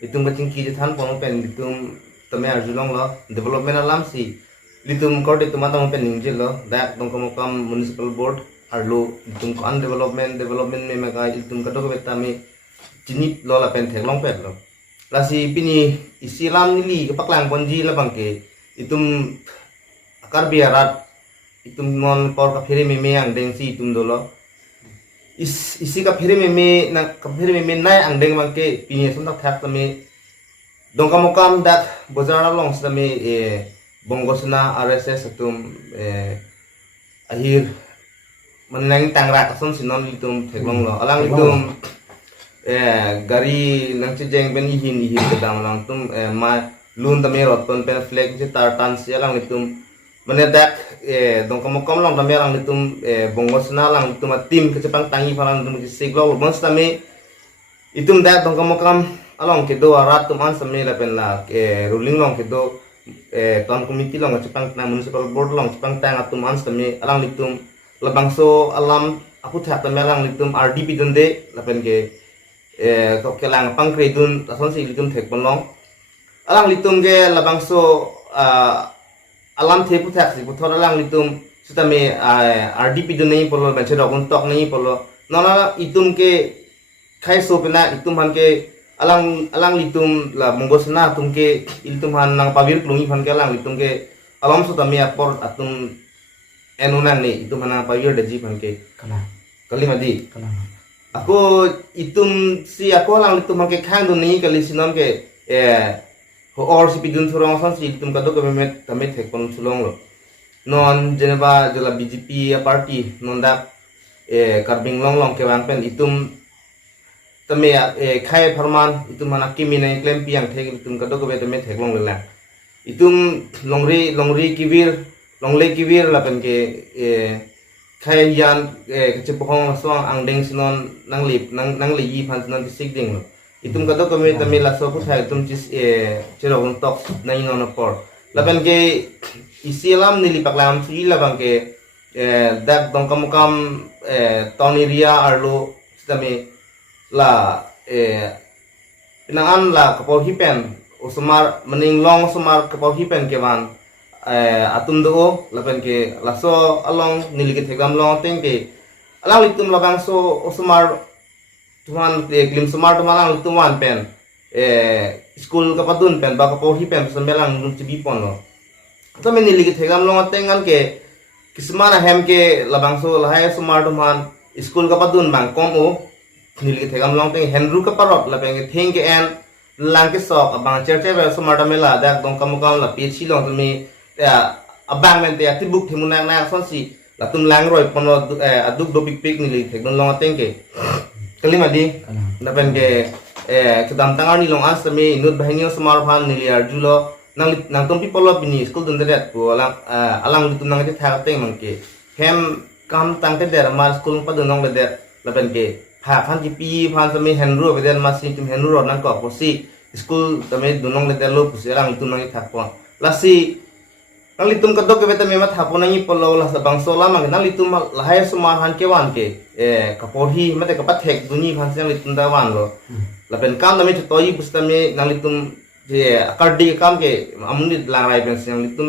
litum ka chingki je than pon pen litum tame arjulong lo development alam si litum kor de tuma tama pen ningje lo dak dong kam municipal board arlo litum kan development me maka litum ka do beta me jinip lo la pen thek long pet lo la si pini isilam nili ka paklang ponji la bangke itum akar biarat itum non por ka phiri me ang deng si itum dolo isi ka phiri me na ka phiri me nai ang deng bangke pini som tak thak tame dong kam dak bozara long tame bongosna RSS atum ahir menang tangra kason sinon litum theklong lo alang litum gari nang chejeng ben ihin kedang lang tum ma lun tame rot pon pen flag je tartan si alang litum menedak dong kam lang tame alang litum bongosna lang litum tim kecepang tangi palang litum siglo bons tame itum dak dong kam along kedo arat tum an same la pen la ruling long kedo ton committee long cepang na municipal board long cepang tang atum an same alang litum labangso alam aku thak tame alang litum RDP donde la pen ke ko kelang pangkredun ason si litum thek ponlong alang litum ge labangso alam the puthak si puthor alang litum sutame RDP don nei polo benche dogon tok nei polo nona itum ke khai so pena itum han ke alang litum la mongosna tum ke iltum han nang pawir klungi han ke alang litum ke alam sutame apor atum enunan ni itum han pawir deji han ke kana kalimadi kana aku itum si aku lang litum ke khang do ni kali sinom ke ho or si pidun thurong san si itum ka do ke met tamet thek pon sulong lo non jeneba jela BJP party non dak karbing long ke wang pen itum tame khai farman itum mana kimi nai claim piang thek itum ka do ke tamet thek long la itum longri kivir la pen ke khai yan ke pokong soang ang deng sinon nang li yi phan sinon sik ding lo itum ka do kami tami la so ku thai itum chis chero gon tok na ino na por la pen ke isilam nili paklam si la bang ke dak dong kam toni ria arlo tami la pinangan la kapor hipen usmar mening long sumar kapor hipen ke wan atum do lapen ke laso along nilike thegam long tengke alang litum labang so osmar tuan glim sumar tumalang tuan pen school kapadun pen ba kapo hi pen sembelang nung cibi pon lo to men nilike thegam long tengan ke kismana hem ke labang so lahai sumar tuman school kapadun bang kom o nilike thegam long teng henru kaparot lapeng ke theng ke en lang ke sok abang cherche ba sumar tamela dak dong kamukam la pi chi long tumi abang men te atibuk thimunang na son si latum lang roi pono aduk do pik ni li thek long tengke kalima di na pen ke kedam tangar ni long as me inut bahini smar phan ni li arjulo nang tom people of bini school dun det ko alang litum nang te thak teng mangke hem kam tang te der mar school pa dun nong le det la pen ke pha phan ki pi phan same henru be den mas ni tim henru nang ko posi school tame dunong le der lo pusi alang litum nang thak pon lasi nang litum ka dok beta mema thapo nangi polo la sa bangso lama nang litum lahai sumar han ke wan ke kapohi mate ka pathek duni phan sang litum da wan lo la pen kam dami toi bustame nang litum je akardi kam ke amuni lang rai pen sang litum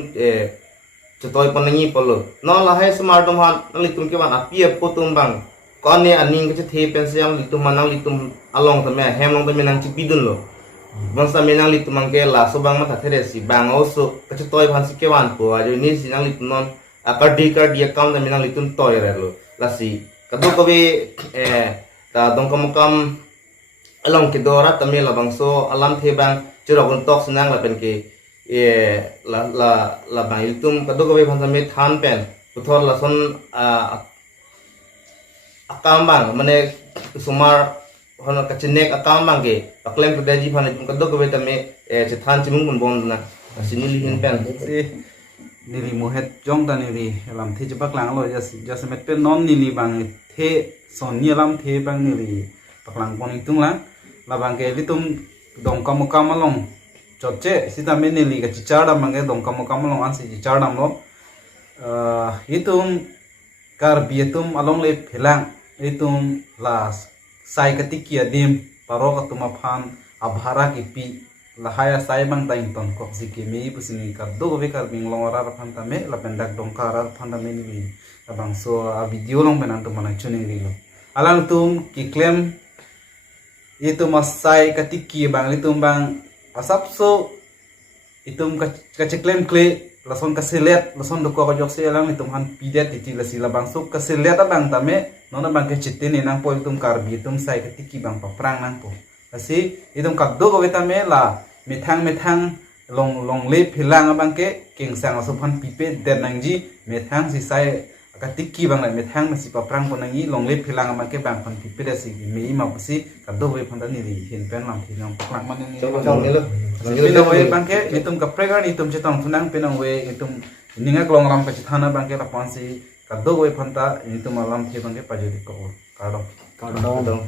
chotoi panangi polo no lahai sumar dom han nang litum ke wan api potum bang kone aning ke the pen sang litum manang litum along tame hem long tame nang chipidun lo bangsa menang litum mangke la so bang mata there si bang also kache toy bhan si kewan po ajo ni sinang litum non akardi account menang litum toy relo la si kado kobe ta dong kam along ke dora tame la bangso alam the bang chiro gon tok sinang la pen ke la bang litum kado kobe bhan me than pen puthor la son akam bang mane sumar hono kachinek akam bangke paklem pedaji phane tum kadok be tame chethan chimung pon bon na sini lihin pen nili mohet jong ta nili lam the jabak lang lo jas met pen non nili bang the son ni lam the bang nili paklang pon itung lang la bang ke litum dong kam along choche sita men nili ka chichada mangi dong kam along an si chichada lo itum kar bietum along le phelang itum las sai katikia dim parok atuma phan abhara ki pi lahaya sai bang taing ton kok si ki mei pusingi ka do be kar bing long rar phanta me la pendak dong karar phanta me ni abang so a video long benan to mana chuning ri lo alang tum ki claim itu masai katiki bang litum bang asap so itum ka claim kle lason ka selet lason do ko jok se alang itum han pidet titi la sila bang so ka selet bang tame nona bang ke chitini nang po itum karbi itum sai katiki bang pa prang nang po asi itum ka do ko betame la methang long le philang bang ke king sang so phan pipe den nang ji methang si sai katiki bang la methang ma si pa prang ko nang i long le philang bang ke bang phan pipe da si me ma si ka do we phan da ni ri hin pen lam thi nang prang man ni Trong ni lo. pinang we bang ke itum ka pregar itum chetang tunang pinang we itum ninga klong lam ka chithana bang ke la pon si ka do we phan ta itum lam thi bang ke pa jodi ko ka dong Dong.